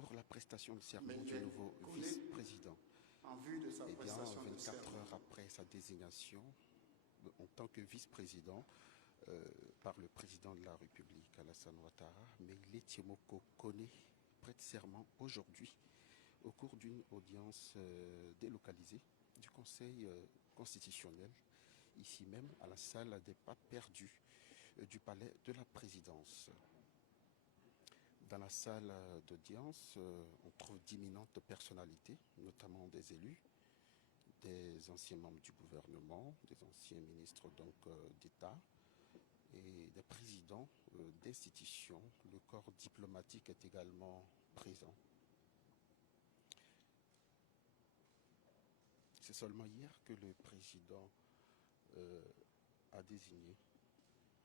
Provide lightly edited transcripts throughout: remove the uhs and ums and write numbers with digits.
pour la prestation de serment du nouveau vice-président. En vue de sa prestation de 24 serment. heures après sa désignation en tant que vice-président par le président de la République, Alassane Ouattara, Meïlé Tiemoko Kone prête serment aujourd'hui au cours d'une audience délocalisée du Conseil constitutionnel, ici même à la salle des pas perdus du palais de la présidence. Dans la salle d'audience, on trouve d'imminentes personnalités, notamment des élus, des anciens membres du gouvernement, des anciens ministres d'État et des présidents d'institutions. Le corps diplomatique est également présent. C'est seulement hier que le président a désigné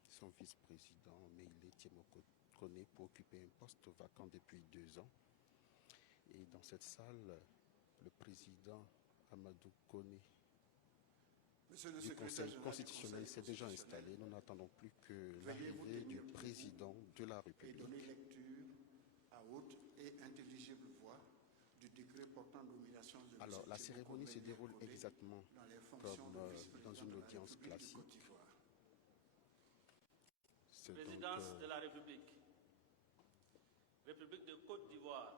son vice-président, Meïlé Tiemoko Kone, pour occuper un poste vacant depuis 2 ans. Et dans cette salle, le président Amadou Kone du Conseil constitutionnel s'est déjà installé. Nous n'attendons plus que l'arrivée du président de la République. Et donner lecture à haute et intelligible voix du décret portant nomination de Alors, la cérémonie se déroule exactement comme dans une audience classique. Présidence de la République, République de Côte d'Ivoire,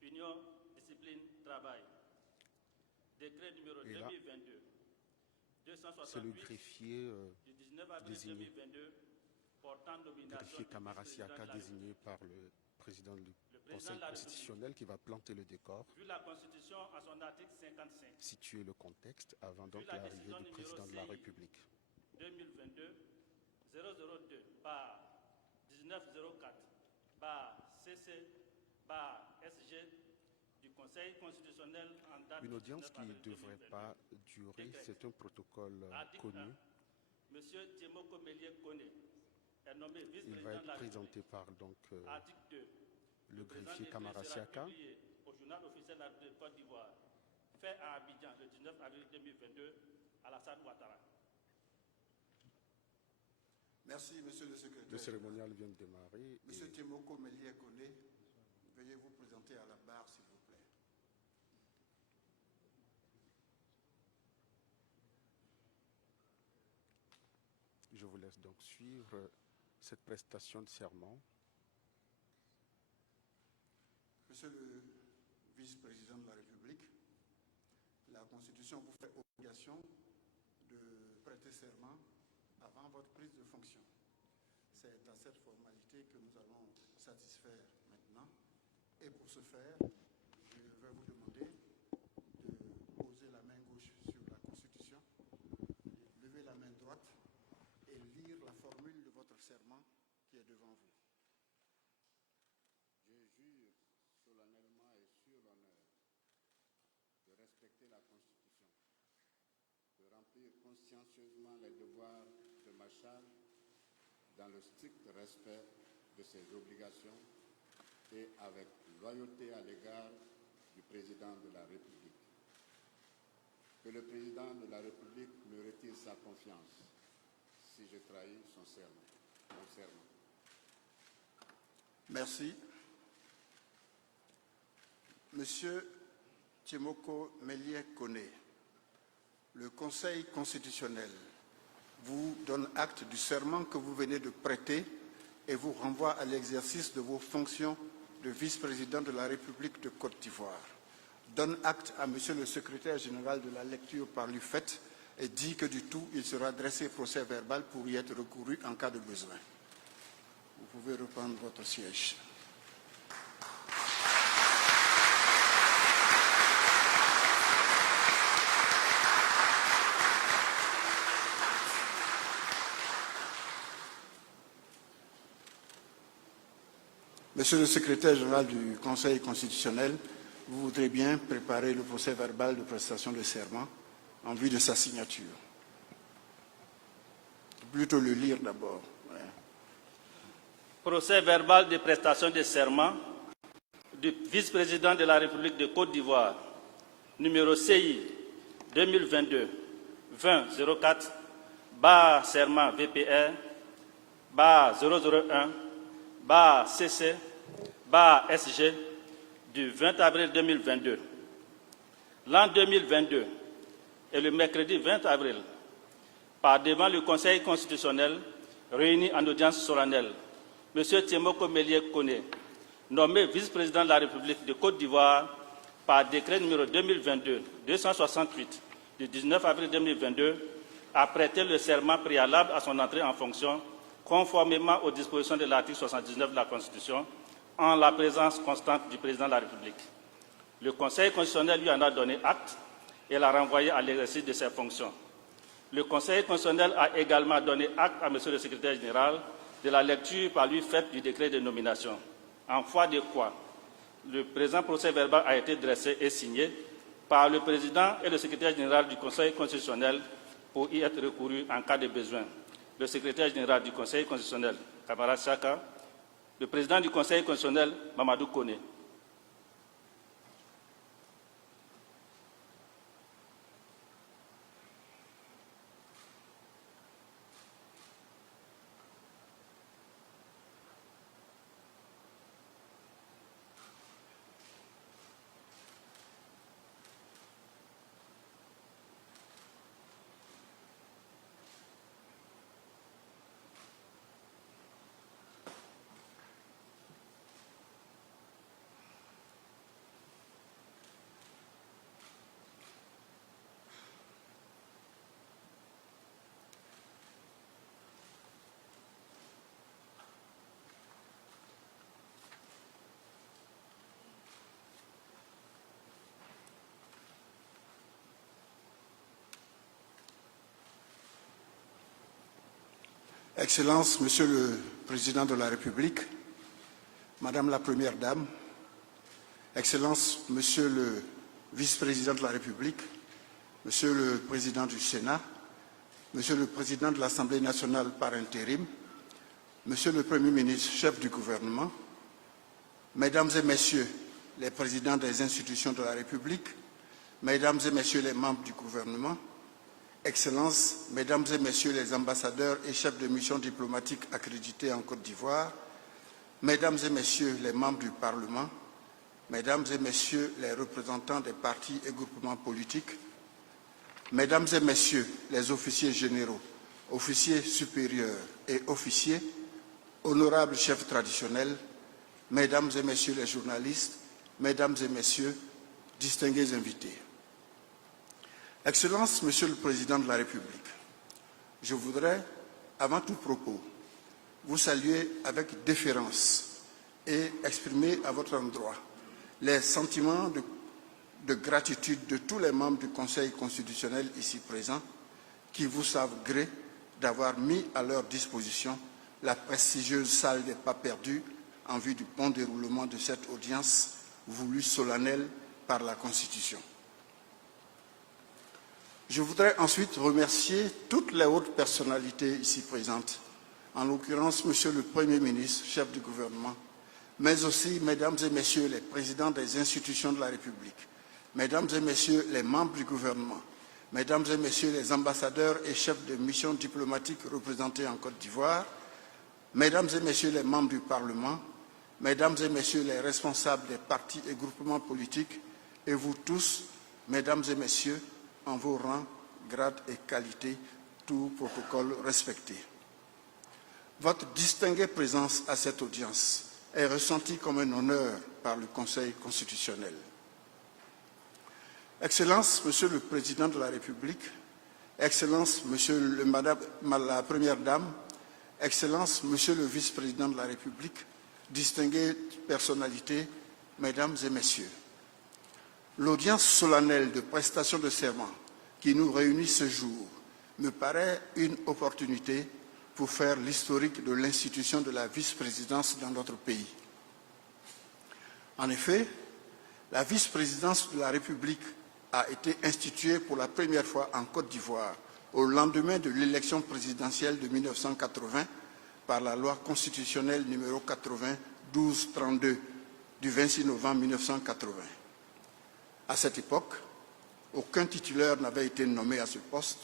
Union, discipline, travail. Décret numéro 2022 c'est le 268 greffier du 19 avril désigné, 2022 portant nomination greffier Kamara Siaka désigné par le président du Conseil constitutionnel qui va planter le décor, vu la Constitution à son article 55, situer le contexte avant donc l'arrivée du président de la République. 2022 002 par 1904 par CC par SG du Conseil constitutionnel en date Une audience qui ne 19 devrait avril pas durer, c'est un protocole connu. Monsieur Tiemoko Meïlé Kone est nommé Il va vice-président de être la présenté République. par Article 2. le présent greffier décret Kamara sera Siaka. publié au journal officiel de la Côte d'Ivoire, fait à Abidjan le 19 avril 2022 à Alassane Ouattara. Merci, monsieur le secrétaire. Le cérémonial vient de démarrer. Monsieur Tiemoko Meïlé Kone, veuillez vous présenter à la barre, s'il vous plaît. Je vous laisse donc suivre cette prestation de serment. Monsieur le vice-président de la République, la Constitution vous fait obligation de prêter serment avant votre prise de fonction. C'est à cette formalité que nous allons satisfaire maintenant. Et pour ce faire, je vais vous demander de poser la main gauche sur la Constitution, lever la main droite et lire la formule de votre serment qui est devant vous. Je jure solennellement et sur l'honneur de respecter la Constitution, de remplir consciencieusement les devoirs de ma charge dans le strict respect de ses obligations et avec loyauté à l'égard du président de la République. Que le président de la République me retire sa confiance si je trahis son serment. Merci. Monsieur Tiemoko Meïlé Kone, le Conseil constitutionnel vous donne acte du serment que vous venez de prêter et vous renvoie à l'exercice de vos fonctions de vice-président de la République de Côte d'Ivoire. Donne acte à monsieur le secrétaire général de la lecture par lui faite et dit que du tout, il sera dressé procès verbal pour y être recouru en cas de besoin. Vous pouvez reprendre votre siège. Monsieur le secrétaire général du Conseil constitutionnel, vous voudrez bien préparer le procès verbal de prestation de serment en vue de sa signature. Plutôt le lire d'abord. Ouais. Procès verbal de prestation de serment du vice-président de la République de Côte d'Ivoire, numéro CI 2022-2004, barre serment VPR, barre 001, barre CC, barre SG, du 20 avril 2022. L'an 2022 et le mercredi 20 avril, par devant le Conseil constitutionnel réuni en audience solennelle, M. Tiemoko Melie Kone, nommé vice-président de la République de Côte d'Ivoire par décret numéro 2022-268 du 19 avril 2022, a prêté le serment préalable à son entrée en fonction conformément aux dispositions de l'article 79 de la Constitution, en la présence constante du président de la République. Le Conseil constitutionnel lui en a donné acte et l'a renvoyé à l'exercice de ses fonctions. Le Conseil constitutionnel a également donné acte à M. le secrétaire général de la lecture par lui faite du décret de nomination, en foi de quoi le présent procès-verbal a été dressé et signé par le président et le secrétaire général du Conseil constitutionnel pour y être recouru en cas de besoin. Le secrétaire général du Conseil constitutionnel, Kamara Chaka, le président du Conseil constitutionnel, Mamadou Kone. Excellences, Monsieur le Président de la République, Madame la Première Dame, Excellences, Monsieur le Vice-président de la République, Monsieur le Président du Sénat, Monsieur le Président de l'Assemblée nationale par intérim, Monsieur le Premier ministre, chef du gouvernement, Mesdames et Messieurs les présidents des institutions de la République, Mesdames et Messieurs les membres du gouvernement, Excellences, Mesdames et Messieurs les ambassadeurs et chefs de mission diplomatique accrédités en Côte d'Ivoire, Mesdames et Messieurs les membres du Parlement, Mesdames et Messieurs les représentants des partis et groupements politiques, Mesdames et Messieurs les officiers généraux, officiers supérieurs et officiers, honorables chefs traditionnels, Mesdames et Messieurs les journalistes, Mesdames et Messieurs, distingués invités. Excellences, Monsieur le Président de la République, je voudrais, avant tout propos, vous saluer avec déférence et exprimer à votre endroit les sentiments de gratitude de tous les membres du Conseil constitutionnel ici présents qui vous savent gré d'avoir mis à leur disposition la prestigieuse salle des pas perdus en vue du bon déroulement de cette audience voulue solennelle par la Constitution. Je voudrais ensuite remercier toutes les hautes personnalités ici présentes, en l'occurrence Monsieur le Premier ministre, chef du gouvernement, mais aussi Mesdames et Messieurs les présidents des institutions de la République, Mesdames et Messieurs les membres du gouvernement, Mesdames et Messieurs les ambassadeurs et chefs de mission diplomatique représentés en Côte d'Ivoire, Mesdames et Messieurs les membres du Parlement, Mesdames et Messieurs les responsables des partis et groupements politiques, et vous tous, Mesdames et Messieurs, en vos rangs, grades et qualités, tout protocole respecté. Votre distinguée présence à cette audience est ressentie comme un honneur par le Conseil constitutionnel. Excellences, Monsieur le Président de la République, Excellences, Madame la Première Dame, Excellences, Monsieur le Vice-président de la République, distinguées personnalités, Mesdames et Messieurs, l'audience solennelle de prestation de serment qui nous réunit ce jour me paraît une opportunité pour faire l'historique de l'institution de la vice-présidence dans notre pays. En effet, la vice-présidence de la République a été instituée pour la première fois en Côte d'Ivoire au lendemain de l'élection présidentielle de 1980 par la loi constitutionnelle numéro 92-32 du 26 novembre 1980. À cette époque, aucun titulaire n'avait été nommé à ce poste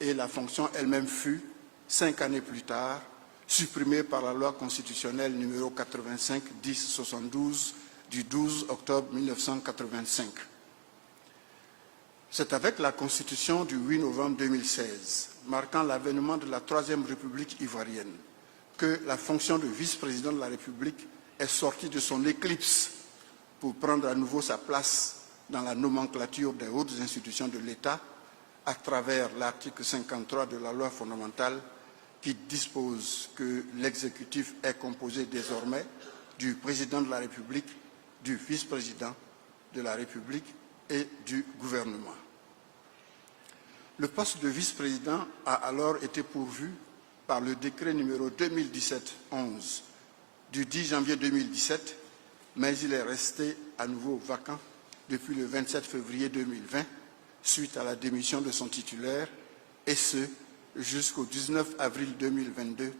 et la fonction elle-même fut, 5 années plus tard, supprimée par la loi constitutionnelle numéro 85-10-72 du 12 octobre 1985. C'est avec la Constitution du 8 novembre 2016, marquant l'avènement de la Troisième République ivoirienne, que la fonction de vice-président de la République est sortie de son éclipse pour prendre à nouveau sa place dans la nomenclature des hautes institutions de l'État à travers l'article 53 de la loi fondamentale qui dispose que l'exécutif est composé désormais du président de la République, du vice-président de la République et du gouvernement. Le poste de vice-président a alors été pourvu par le décret numéro 2017-11 du 10 janvier 2017, mais il est resté à nouveau vacant depuis le 27 février 2020, suite à la démission de son titulaire, et ce, jusqu'au 19 avril 2022,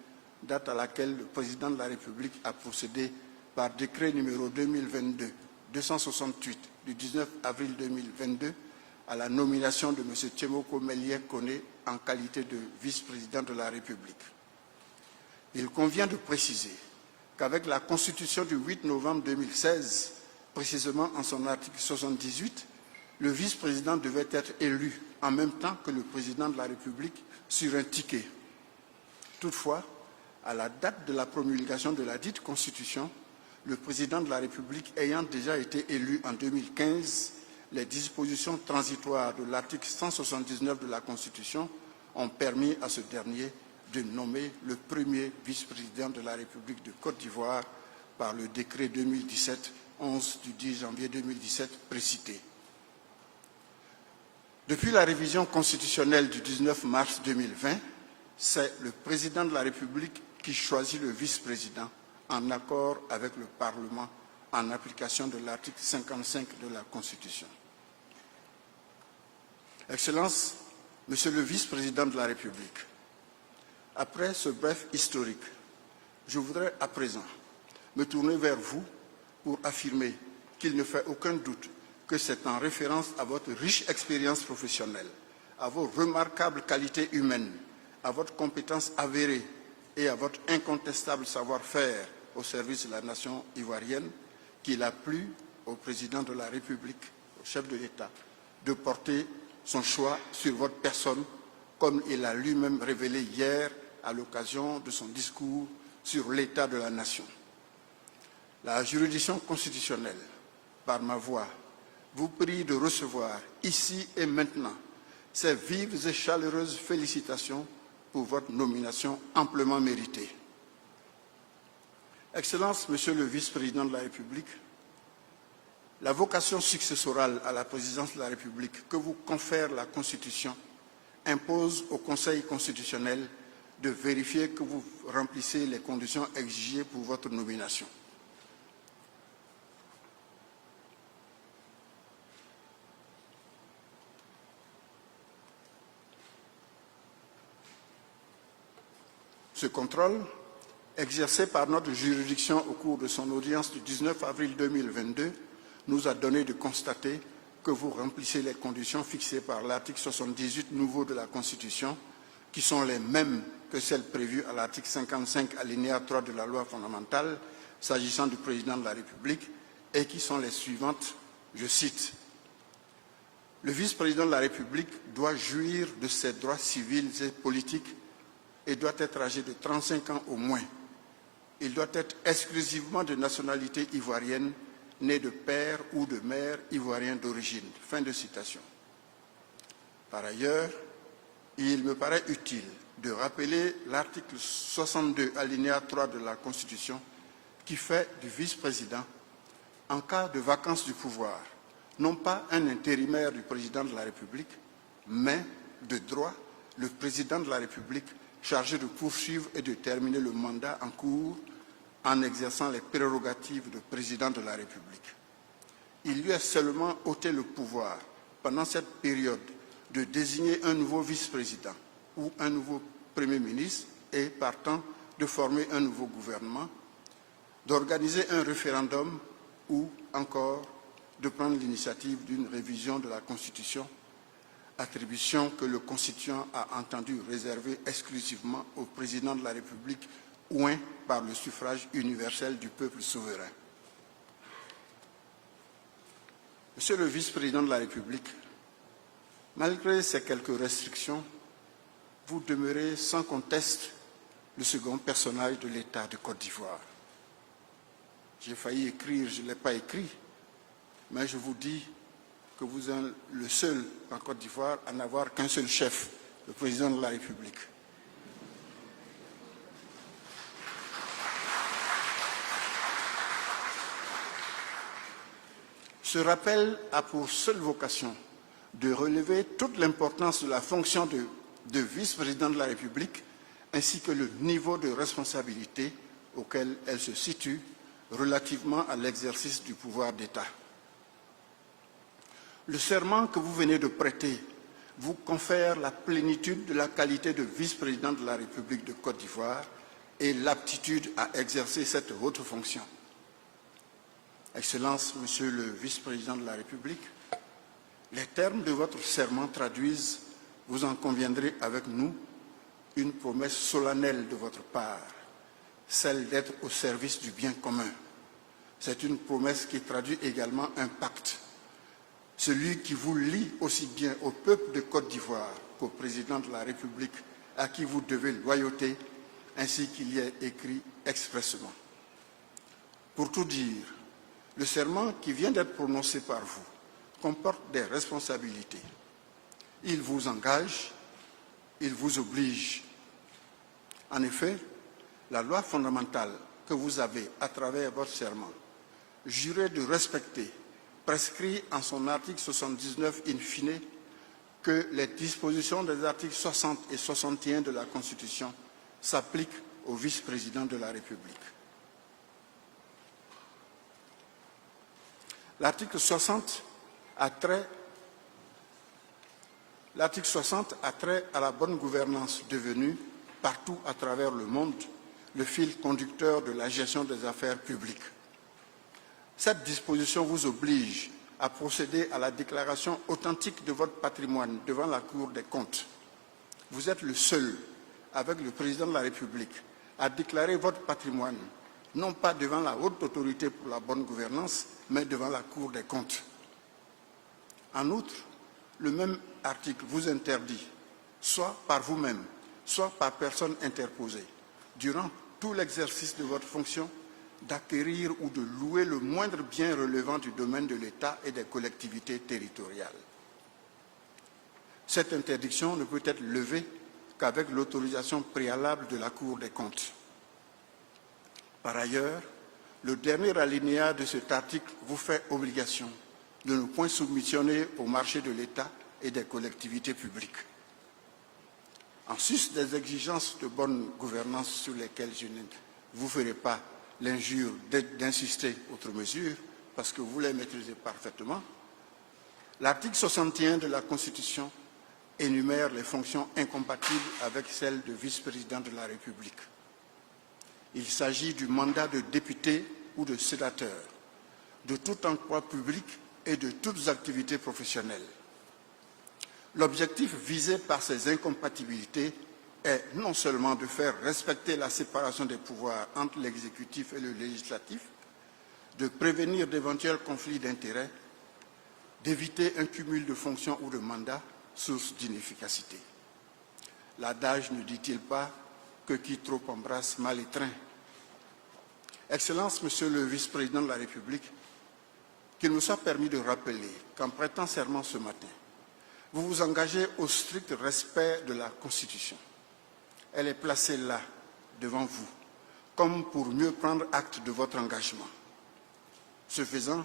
date à laquelle le président de la République a procédé par décret numéro 2022-268 du 19 avril 2022 à la nomination de M. Tchémoko Méliès Koné en qualité de vice-président de la République. Il convient de préciser qu'avec la Constitution du 8 novembre 2016, précisément en son article 78, le vice-président devait être élu en même temps que le président de la République sur un ticket. Toutefois, à la date de la promulgation de la dite Constitution, le président de la République ayant déjà été élu en 2015, les dispositions transitoires de l'article 179 de la Constitution ont permis à ce dernier de nommer le premier vice-président de la République de Côte d'Ivoire par le décret 2017-11 du 10 janvier 2017 précité. Depuis la révision constitutionnelle du 19 mars 2020, c'est le président de la République qui choisit le vice-président en accord avec le Parlement en application de l'article 55 de la Constitution. Excellences, Monsieur le vice-président de la République, après ce bref historique, je voudrais à présent me tourner vers vous pour affirmer qu'il ne fait aucun doute que c'est en référence à votre riche expérience professionnelle, à vos remarquables qualités humaines, à votre compétence avérée et à votre incontestable savoir-faire au service de la nation ivoirienne qu'il a plu au président de la République, au chef de l'État, de porter son choix sur votre personne, comme il a lui-même révélé hier à l'occasion de son discours sur l'état de la nation. La juridiction constitutionnelle, par ma voix, vous prie de recevoir ici et maintenant ces vives et chaleureuses félicitations pour votre nomination amplement méritée. Excellence, Monsieur le vice-président de la République, la vocation successorale à la présidence de la République que vous confère la Constitution impose au Conseil constitutionnel de vérifier que vous remplissez les conditions exigées pour votre nomination. Ce contrôle, exercé par notre juridiction au cours de son audience du 19 avril 2022, nous a donné de constater que vous remplissez les conditions fixées par l'article 78 nouveau de la Constitution, qui sont les mêmes que celles prévues à l'article 55 alinéa 3 de la loi fondamentale, s'agissant du président de la République, et qui sont les suivantes, je cite, « Le vice-président de la République doit jouir de ses droits civils et politiques et doit être âgé de 35 ans au moins. Il doit être exclusivement de nationalité ivoirienne, né de père ou de mère ivoirien d'origine. » Fin de citation. Par ailleurs, il me paraît utile de rappeler l'article 62, alinéa 3 de la Constitution, qui fait du vice-président, en cas de vacance du pouvoir, non pas un intérimaire du président de la République, mais de droit le président de la République chargé de poursuivre et de terminer le mandat en cours en exerçant les prérogatives de président de la République. Il lui est seulement ôté le pouvoir, pendant cette période, de désigner un nouveau vice-président ou un nouveau Premier ministre et, partant, de former un nouveau gouvernement, d'organiser un référendum ou encore de prendre l'initiative d'une révision de la Constitution, attribution que le Constituant a entendu réserver exclusivement au président de la République oint par le suffrage universel du peuple souverain. Monsieur le vice-président de la République, malgré ces quelques restrictions, vous demeurez sans conteste le second personnage de l'État de Côte d'Ivoire. J'ai failli écrire, je ne l'ai pas écrit, mais je vous dis que vous êtes le seul en Côte d'Ivoire à n'avoir qu'un seul chef, le président de la République. Ce rappel a pour seule vocation de relever toute l'importance de la fonction de vice-président de la République ainsi que le niveau de responsabilité auquel elle se situe relativement à l'exercice du pouvoir d'État. Le serment que vous venez de prêter vous confère la plénitude de la qualité de vice-président de la République de Côte d'Ivoire et l'aptitude à exercer cette haute fonction. Excellence, Monsieur le vice-président de la République, les termes de votre serment traduisent, vous en conviendrez avec nous, une promesse solennelle de votre part, celle d'être au service du bien commun. C'est une promesse qui traduit également un pacte, celui qui vous lie aussi bien au peuple de Côte d'Ivoire qu'au président de la République, à qui vous devez loyauté, ainsi qu'il y est écrit expressément. Pour tout dire, le serment qui vient d'être prononcé par vous comporte des responsabilités. Il vous engage, il vous oblige. En effet, la loi fondamentale que vous avez, à travers votre serment, juré de respecter, prescrit en son article 79 in fine que les dispositions des articles 60 et 61 de la Constitution s'appliquent au vice-président de la République. L'article 60 a trait à la bonne gouvernance devenue, partout à travers le monde, le fil conducteur de la gestion des affaires publiques. Cette disposition vous oblige à procéder à la déclaration authentique de votre patrimoine devant la Cour des comptes. Vous êtes le seul, avec le président de la République, à déclarer votre patrimoine, non pas devant la haute autorité pour la bonne gouvernance, mais devant la Cour des comptes. En outre, le même article vous interdit, soit par vous-même, soit par personne interposée, durant tout l'exercice de votre fonction, d'acquérir ou de louer le moindre bien relevant du domaine de l'État et des collectivités territoriales. Cette interdiction ne peut être levée qu'avec l'autorisation préalable de la Cour des comptes. Par ailleurs, le dernier alinéa de cet article vous fait obligation de ne point soumissionner au marché de l'État et des collectivités publiques. En sus des exigences de bonne gouvernance sur lesquelles je ne vous ferai pas l'injure d'insister outre mesure, parce que vous les maîtrisez parfaitement, l'article 61 de la Constitution énumère les fonctions incompatibles avec celles de vice-président de la République. Il s'agit du mandat de député ou de sénateur, de tout emploi public et de toutes activités professionnelles. L'objectif visé par ces incompatibilités est non seulement de faire respecter la séparation des pouvoirs entre l'exécutif et le législatif, de prévenir d'éventuels conflits d'intérêts, d'éviter un cumul de fonctions ou de mandats, source d'inefficacité. L'adage ne dit-il pas que qui trop embrasse mal étreint. Excellence, Monsieur le vice-président de la République, qu'il me soit permis de rappeler qu'en prêtant serment ce matin, vous vous engagez au strict respect de la Constitution. Elle est placée là, devant vous, comme pour mieux prendre acte de votre engagement. Ce faisant,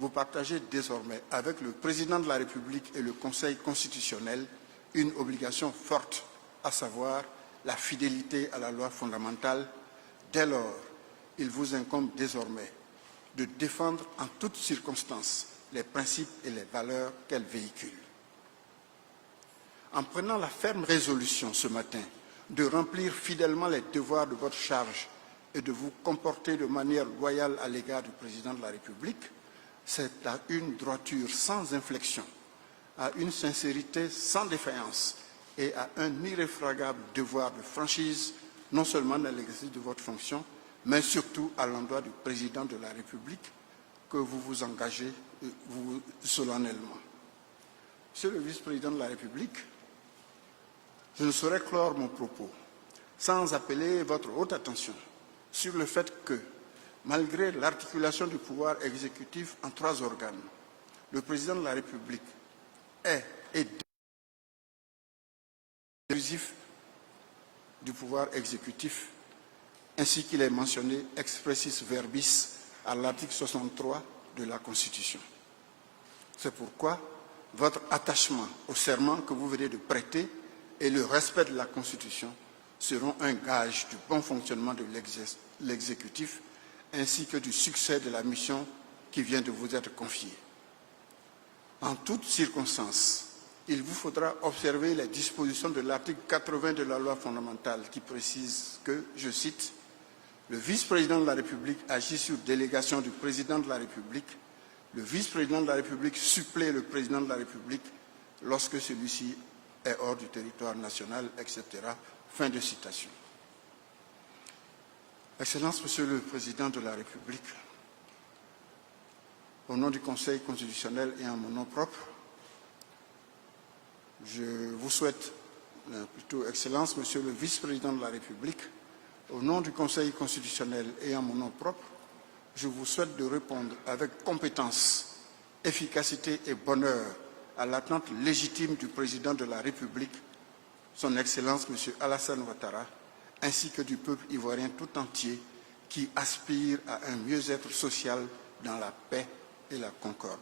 vous partagez désormais avec le président de la République et le Conseil constitutionnel une obligation forte, à savoir la fidélité à la loi fondamentale. Dès lors, il vous incombe désormais de défendre en toutes circonstances les principes et les valeurs qu'elle véhicule. En prenant la ferme résolution ce matin de remplir fidèlement les devoirs de votre charge et de vous comporter de manière loyale à l'égard du président de la République, c'est à une droiture sans inflexion, à une sincérité sans défaillance et à un irréfragable devoir de franchise, non seulement dans l'exercice de votre fonction, mais surtout à l'endroit du président de la République, que vous vous engagez vous solennellement. Monsieur le vice-président de la République, je ne saurais clore mon propos sans appeler votre haute attention sur le fait que, malgré l'articulation du pouvoir exécutif en 3 organes, le président de la République est décisif du pouvoir exécutif, ainsi qu'il est mentionné expressis verbis à l'article 63 de la Constitution. C'est pourquoi votre attachement au serment que vous venez de prêter et le respect de la Constitution seront un gage du bon fonctionnement de l'exécutif ainsi que du succès de la mission qui vient de vous être confiée. En toutes circonstances, il vous faudra observer les dispositions de l'article 80 de la loi fondamentale qui précise que, je cite, « Le vice-président de la République agit sur délégation du président de la République. Le vice-président de la République supplée le président de la République lorsque celui-ci est hors du territoire national, etc. » Fin de citation. Excellence, Monsieur le Président de la République, au nom du Conseil constitutionnel et en mon nom propre, je vous souhaite, plutôt Excellence, Monsieur le Vice-président de la République, au nom du Conseil constitutionnel et en mon nom propre, je vous souhaite de répondre avec compétence, efficacité et bonheur à l'attente légitime du Président de la République, Son Excellence M. Alassane Ouattara, ainsi que du peuple ivoirien tout entier qui aspire à un mieux-être social dans la paix et la concorde.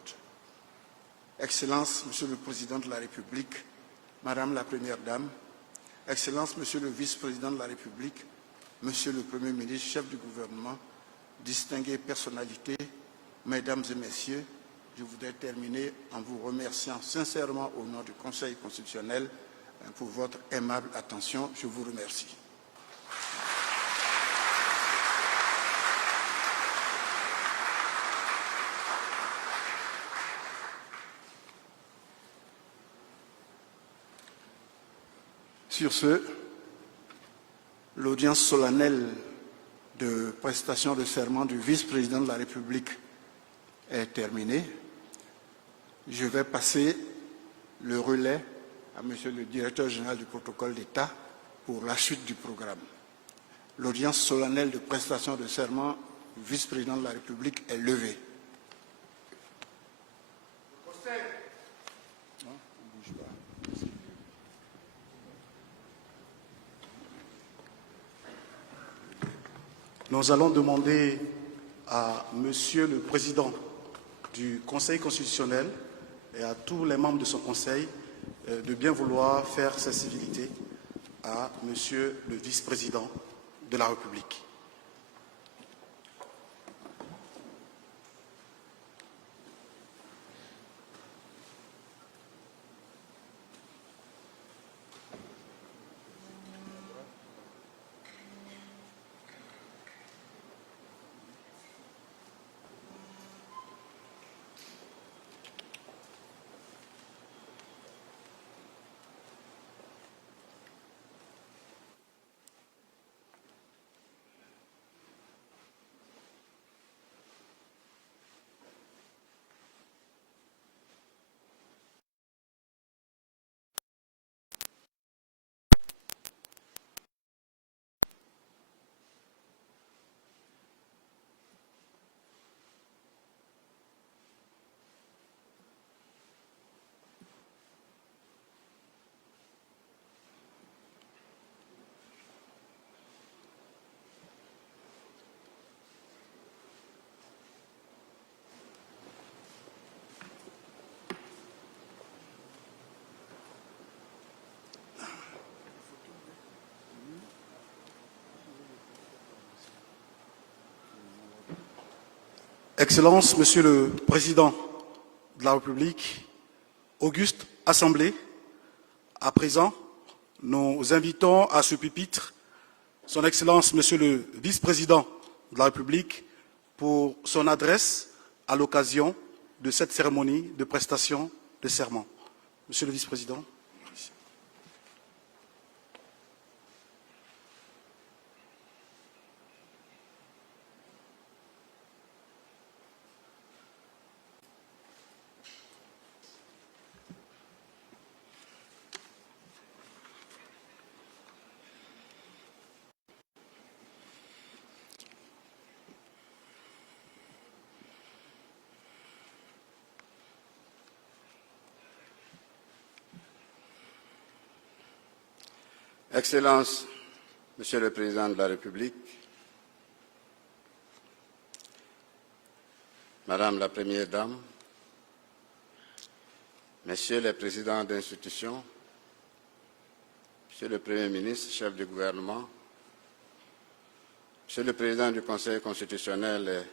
Excellence, Monsieur le Président de la République, Madame la Première Dame, Excellence, Monsieur le Vice-président de la République, Monsieur le Premier ministre, chef du gouvernement, distinguées personnalités, Mesdames et Messieurs, je voudrais terminer en vous remerciant sincèrement au nom du Conseil constitutionnel pour votre aimable attention. Je vous remercie. Sur ce, l'audience solennelle de prestation de serment du vice-président de la République est terminée. Je vais passer le relais à Monsieur le directeur général du protocole d'État pour la suite du programme. L'audience solennelle de prestation de serment du vice-président de la République est levée. Nous allons demander à Monsieur le Président du Conseil constitutionnel et à tous les membres de son Conseil de bien vouloir faire ses civilités à Monsieur le Vice-président de la République. Excellence, Monsieur le Président de la République, auguste Assemblée, à présent, nous invitons à ce pupitre Son Excellence, Monsieur le Vice-président de la République, pour son adresse à l'occasion de cette cérémonie de prestation de serment. Monsieur le Vice-président. Excellences, Monsieur le Président de la République, Madame la Première Dame, Messieurs les Présidents d'institutions, Monsieur le Premier ministre, chef du gouvernement, Monsieur le Président du Conseil constitutionnel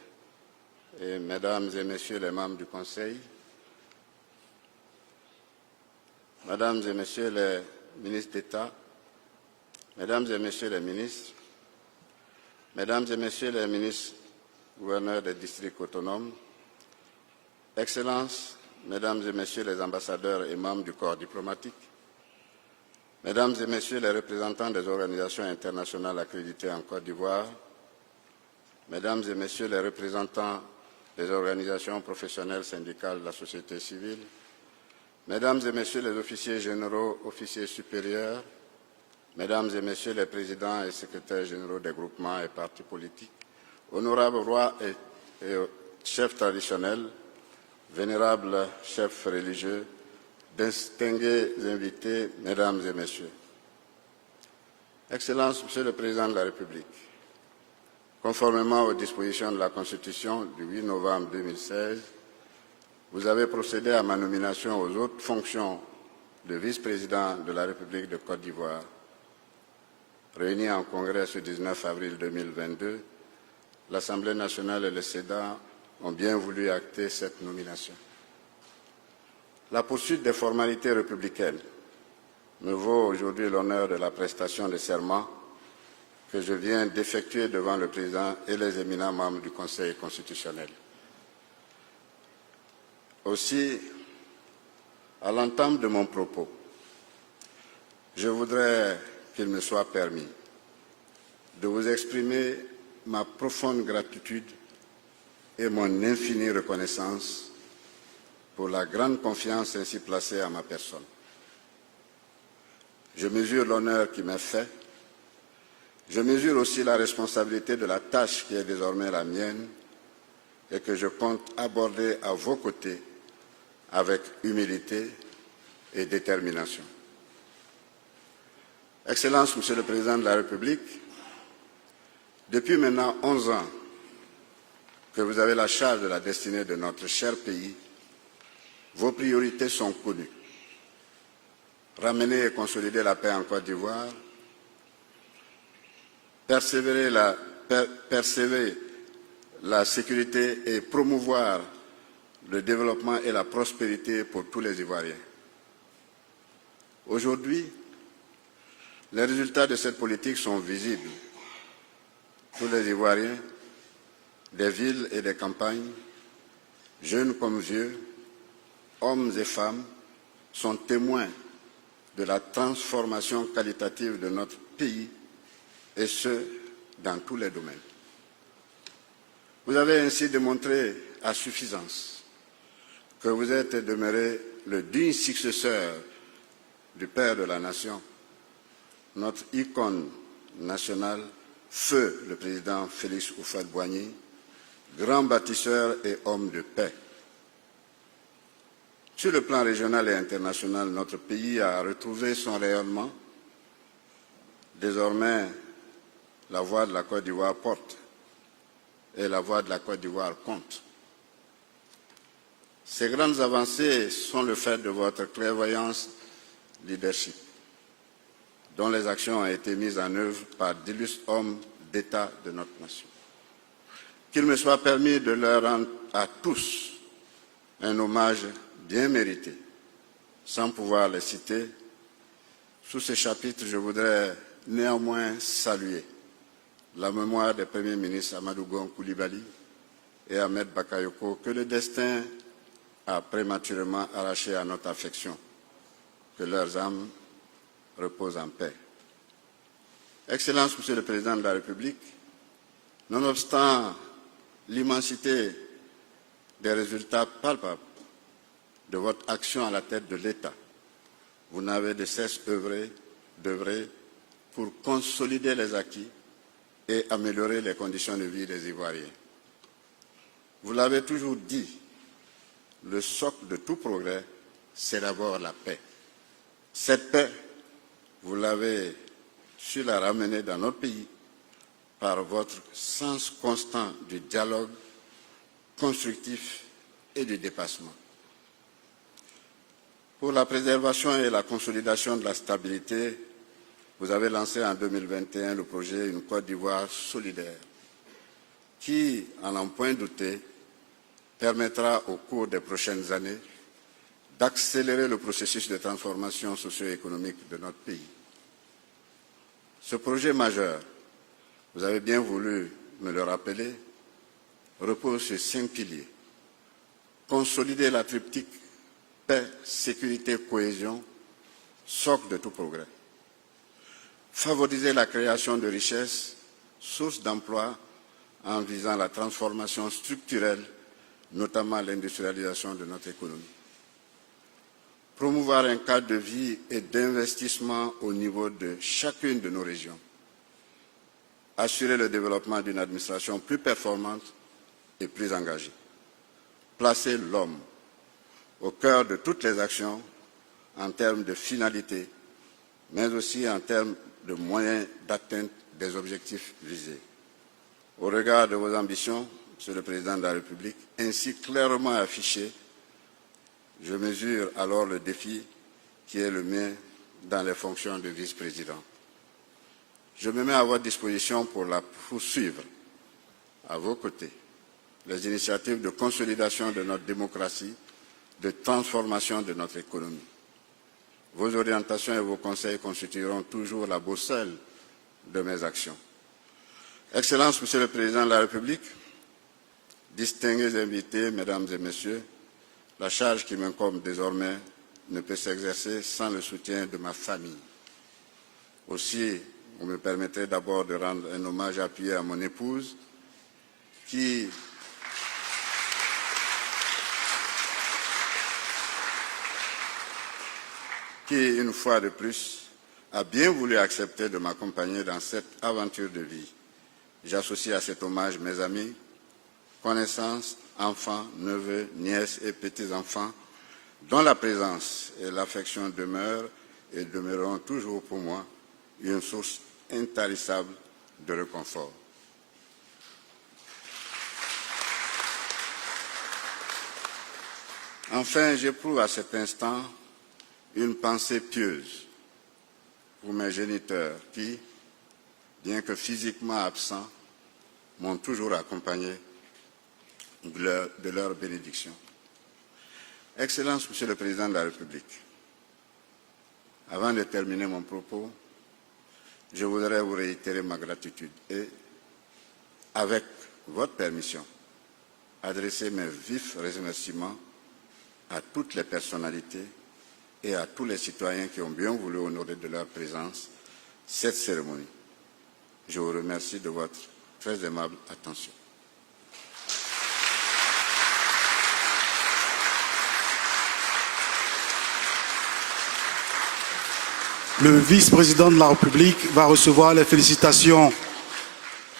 et Mesdames et Messieurs les membres du Conseil, Mesdames et Messieurs les ministres d'État, Mesdames et Messieurs les ministres, Mesdames et Messieurs les ministres gouverneurs des districts autonomes, Excellences, Mesdames et Messieurs les ambassadeurs et membres du corps diplomatique, Mesdames et Messieurs les représentants des organisations internationales accréditées en Côte d'Ivoire, Mesdames et Messieurs les représentants des organisations professionnelles syndicales de la société civile, Mesdames et Messieurs les officiers généraux, officiers supérieurs, Mesdames et Messieurs les présidents et secrétaires généraux des groupements et partis politiques, honorables rois et chefs traditionnels, vénérables chefs religieux, distingués invités, Mesdames et Messieurs. Excellences, Monsieur le Président de la République, conformément aux dispositions de la Constitution du 8 novembre 2016, vous avez procédé à ma nomination aux autres fonctions de vice-président de la République de Côte d'Ivoire. Réunis en congrès ce 19 avril 2022, l'Assemblée nationale et le Sénat ont bien voulu acter cette nomination. La poursuite des formalités républicaines me vaut aujourd'hui l'honneur de la prestation de serment que je viens d'effectuer devant le Président et les éminents membres du Conseil constitutionnel. Aussi, à l'entame de mon propos, je voudrais qu'il me soit permis de vous exprimer ma profonde gratitude et mon infinie reconnaissance pour la grande confiance ainsi placée à ma personne. Je mesure l'honneur qui m'est fait. Je mesure aussi la responsabilité de la tâche qui est désormais la mienne et que je compte aborder à vos côtés avec humilité et détermination. Excellences, Monsieur le Président de la République, depuis maintenant 11 ans que vous avez la charge de la destinée de notre cher pays, vos priorités sont connues. Ramener et consolider la paix en Côte d'Ivoire, persévérer la sécurité et promouvoir le développement et la prospérité pour tous les Ivoiriens. Aujourd'hui, les résultats de cette politique sont visibles. Tous les Ivoiriens, des villes et des campagnes, jeunes comme vieux, hommes et femmes, sont témoins de la transformation qualitative de notre pays, et ce, dans tous les domaines. Vous avez ainsi démontré à suffisance que vous êtes demeuré le digne successeur du Père de la Nation, notre icône nationale, feu le président Félix Houphouët-Boigny, grand bâtisseur et homme de paix. Sur le plan régional et international, notre pays a retrouvé son rayonnement. Désormais, la voix de la Côte d'Ivoire porte et la voix de la Côte d'Ivoire compte. Ces grandes avancées sont le fait de votre clairvoyance leadership, dont les actions ont été mises en œuvre par d'illustres hommes d'État de notre nation. Qu'il me soit permis de leur rendre à tous un hommage bien mérité, sans pouvoir les citer. Sous ce chapitre, je voudrais néanmoins saluer la mémoire des premiers ministres Amadou Gon Coulibaly et Ahmed Bakayoko, que le destin a prématurément arrachés à notre affection. Que leurs âmes reposent en paix. Excellences, Monsieur le Président de la République, nonobstant l'immensité des résultats palpables de votre action à la tête de l'État, vous n'avez de cesse d'œuvrer pour consolider les acquis et améliorer les conditions de vie des Ivoiriens. Vous l'avez toujours dit, le socle de tout progrès, c'est d'abord la paix. Cette paix, vous l'avez su la ramener dans notre pays par votre sens constant du dialogue constructif et du dépassement. Pour la préservation et la consolidation de la stabilité, vous avez lancé en 2021 le projet Une Côte d'Ivoire solidaire qui, à n'en point douter, permettra au cours des prochaines années d'accélérer le processus de transformation socio-économique de notre pays. Ce projet majeur, vous avez bien voulu me le rappeler, repose sur 5 piliers. Consolider la triptyque paix, sécurité, cohésion, socle de tout progrès. Favoriser la création de richesses, source d'emplois en visant la transformation structurelle, notamment l'industrialisation de notre économie. Promouvoir un cadre de vie et d'investissement au niveau de chacune de nos régions. Assurer le développement d'une administration plus performante et plus engagée. Placer l'homme au cœur de toutes les actions en termes de finalité, mais aussi en termes de moyens d'atteinte des objectifs visés. Au regard de vos ambitions, Monsieur le Président de la République, ainsi clairement affichées, je mesure alors le défi qui est le mien dans les fonctions de vice-président. Je me mets à votre disposition pour la poursuivre à vos côtés. Les initiatives de consolidation de notre démocratie, de transformation de notre économie. Vos orientations et vos conseils constitueront toujours la boussole de mes actions. Excellences, Monsieur le Président de la République, distingués invités, Mesdames et Messieurs, la charge qui m'incombe désormais ne peut s'exercer sans le soutien de ma famille. Aussi, vous me permettrez d'abord de rendre un hommage appuyé à mon épouse, qui une fois de plus, a bien voulu accepter de m'accompagner dans cette aventure de vie. J'associe à cet hommage mes amis, connaissances, enfants, neveux, nièces et petits-enfants, dont la présence et l'affection demeurent et demeureront toujours pour moi une source intarissable de réconfort. Enfin, j'éprouve à cet instant une pensée pieuse pour mes géniteurs qui, bien que physiquement absents, m'ont toujours accompagné de leur bénédiction. Excellence, Monsieur le Président de la République, avant de terminer mon propos, je voudrais vous réitérer ma gratitude et, avec votre permission, adresser mes vifs remerciements à toutes les personnalités et à tous les citoyens qui ont bien voulu honorer de leur présence cette cérémonie. Je vous remercie de votre très aimable attention. Le vice-président de la République va recevoir les félicitations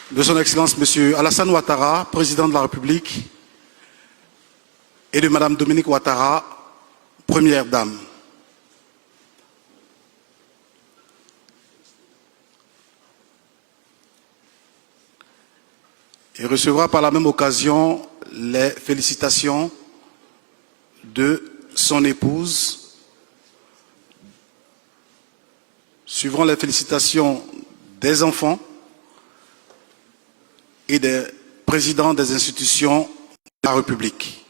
de son Excellence M. Alassane Ouattara, président de la République, et de Mme Dominique Ouattara, première dame. Il recevra par la même occasion les félicitations de son épouse. Suivront les félicitations des enfants et des présidents des institutions de la République.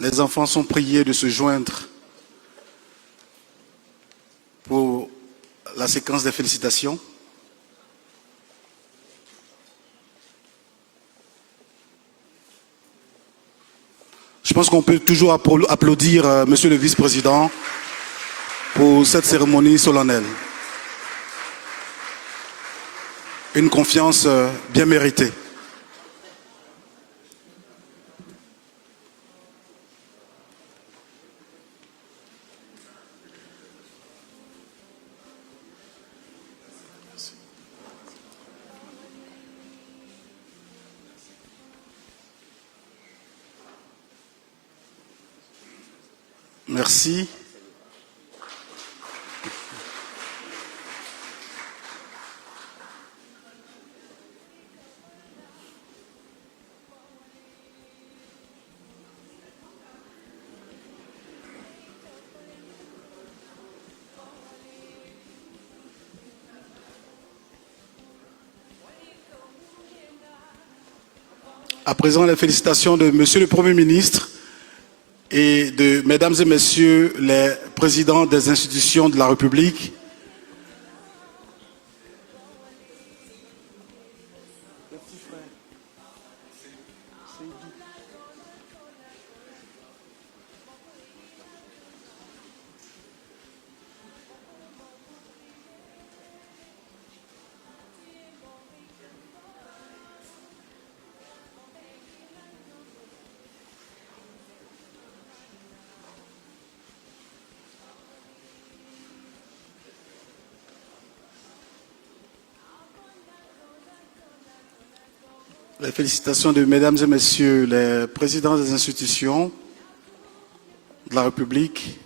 Les enfants sont priés de se joindre pour la séquence des félicitations. Je pense qu'on peut toujours applaudir Monsieur le Vice-président pour cette cérémonie solennelle. Une confiance bien méritée. Merci. À présent, les félicitations de Monsieur le Premier ministre et de Mesdames et Messieurs les présidents des institutions de la République. Les félicitations de Mesdames et Messieurs les présidents des institutions de la République,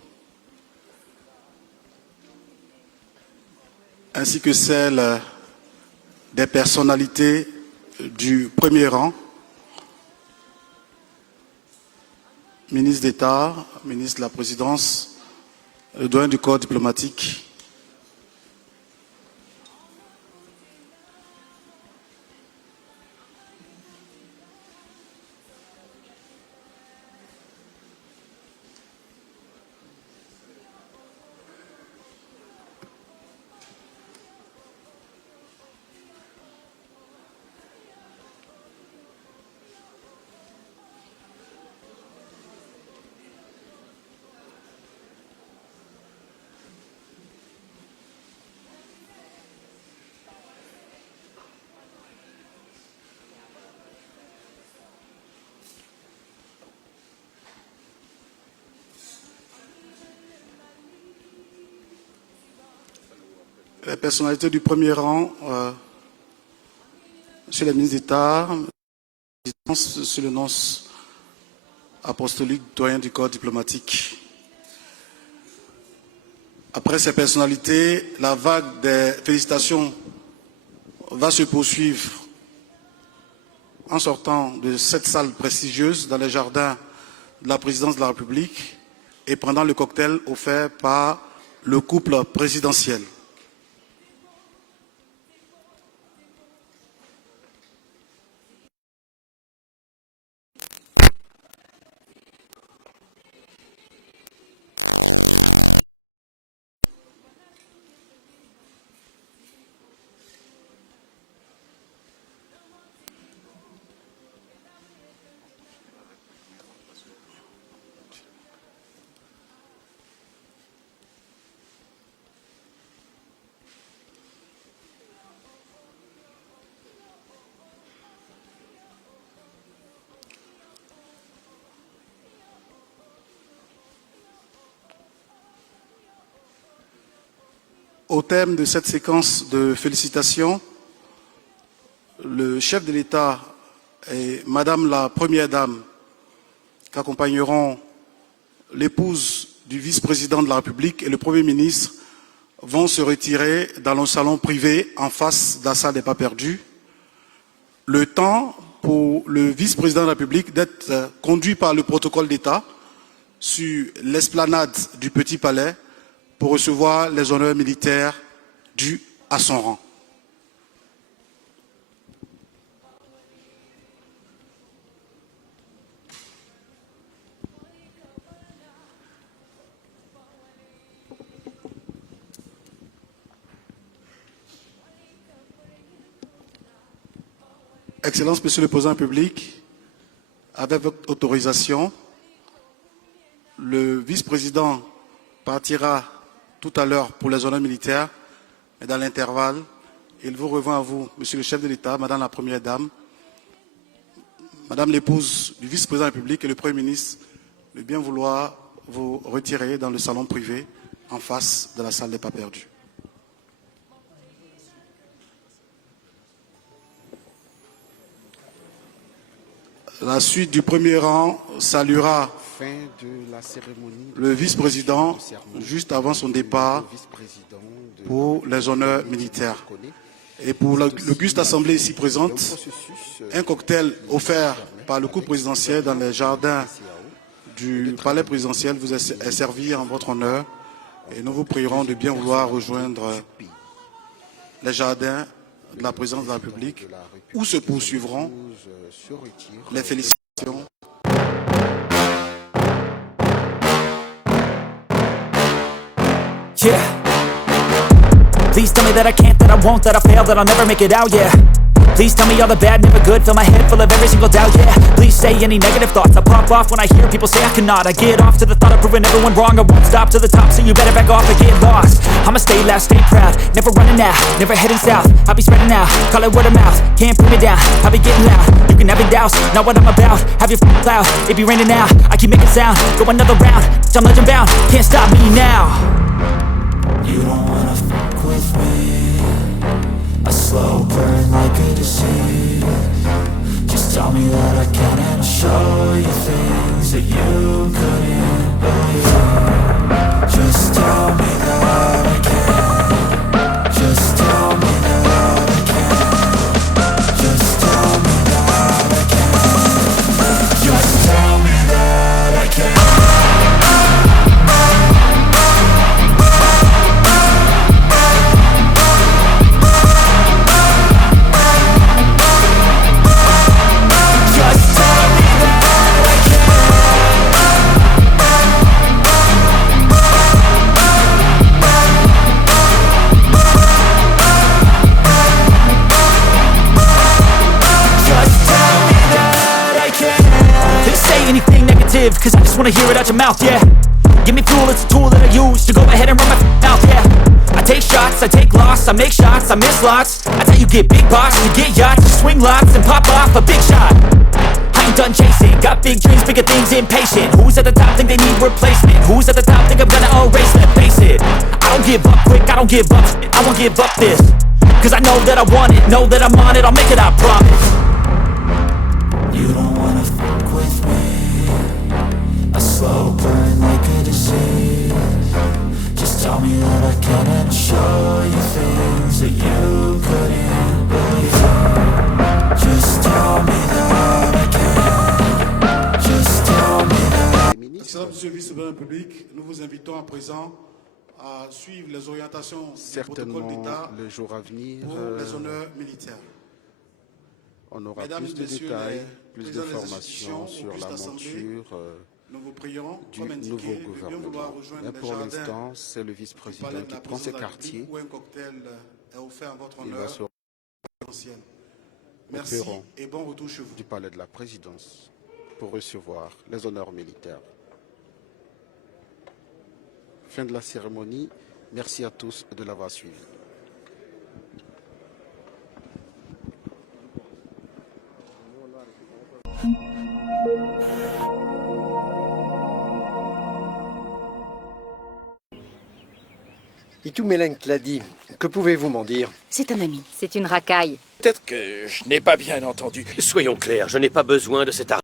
ainsi que celles des personnalités du premier rang, ministre d'État, ministre de la Présidence, le doyen du corps diplomatique. Les personnalités du premier rang, Monsieur le ministre d'État, Monsieur le nonce apostolique, doyen du corps diplomatique. Après ces personnalités, la vague des félicitations va se poursuivre en sortant de cette salle prestigieuse dans les jardins de la présidence de la République et pendant le cocktail offert par le couple présidentiel. Au terme de cette séquence de félicitations, le chef de l'État et Madame la Première Dame, qu'accompagneront l'épouse du vice-président de la République et le Premier ministre, vont se retirer dans le salon privé en face de la salle des pas perdus. Le temps pour le vice-président de la République d'être conduit par le protocole d'État sur l'esplanade du Petit Palais pour recevoir les honneurs militaires dus à son rang. Excellences, Monsieur le Président public, avec votre autorisation, le vice-président partira tout à l'heure pour les honneurs militaires, mais dans l'intervalle, il vous revient à vous, Monsieur le chef de l'État, Madame la Première Dame, Madame l'épouse du vice-président de la République et le Premier ministre, de bien vouloir vous retirer dans le salon privé en face de la salle des pas perdus. La suite du premier rang saluera Fin de la cérémonie de le vice-président serment. juste avant son départ Le vice-président de pour les honneurs militaires. Et pour l'auguste assemblée ici présente, un cocktail offert par le couple présidentiel dans les jardins du palais présidentiel vous est servi en votre honneur. Et nous vous prierons de bien vouloir rejoindre les jardins de la présidence de la République où se poursuivront les félicitations. Yeah. Please tell me that I can't, that I won't, that I fail, that I'll never make it out, yeah. Please tell me all the bad, never good, fill my head full of every single doubt, yeah. Please say any negative thoughts, I pop off when I hear people say I cannot. I get off to the thought of proving everyone wrong, I won't stop to the top, so you better back off and get lost. I'ma stay loud, stay proud, never running out, never heading south. I'll be spreading out, call it word of mouth, can't put me down, I'll be getting loud. You can have your doubts, not what I'm about, have your cloud, it be raining now, I keep making sound, go another round, I'm legend bound, can't stop me now. You don't wanna fuck with me, a slow burn like a disease. Just tell me that I can and I'll show you things that you couldn't believe. Just tell me that I can. Just tell me that I can. Just tell me that I can. Just tell me that I can. Cause I just wanna hear it out your mouth, yeah. Give me fuel, it's a tool that I use to go ahead and run my mouth, yeah. I take shots, I take loss, I make shots, I miss lots. That's how you get big box, you get yachts, you swing lots and pop off a big shot. I ain't done chasing, got big dreams, bigger things, impatient. Who's at the top think they need replacement? Who's at the top think I'm gonna erase them? Face it, I don't give up quick, I don't give up shit, I won't give up this. Cause I know that I want it, know that I'm on it, I'll make it, I promise. You don't wanna fuck with me, a slow burn like a disease. Just tell me that I can and I'll show you things that you couldn't believe. Just tell me that I can. Just tell me that. Excellent Monsieur le vice-président de la République, nous vous invitons à présent à suivre les orientations du protocole d'État le jour à venir, pour les honneurs militaires. on aura Mesdames plus et de messieurs, détails, les plus de présidents des formations institutions, sur auguste la assemblée, monture Nous vous prions, du comme indiqué, nouveau de bien gouvernement. vouloir rejoindre Mais les pour jardins l'instant, c'est le du vice-président palais de qui la prend ses présidence de la quartiers. République où un cocktail est offert en votre Il va honneur se présidentiel. Merci perron et bon retour chez vous. du palais de la présidence pour recevoir les honneurs militaires. Fin de la cérémonie. Merci à tous de l'avoir suivi. Itou Mélenkladi, que pouvez-vous m'en dire? C'est un ami. C'est une racaille. Peut-être que je n'ai pas bien entendu. Soyons clairs, je n'ai pas besoin de cet argent.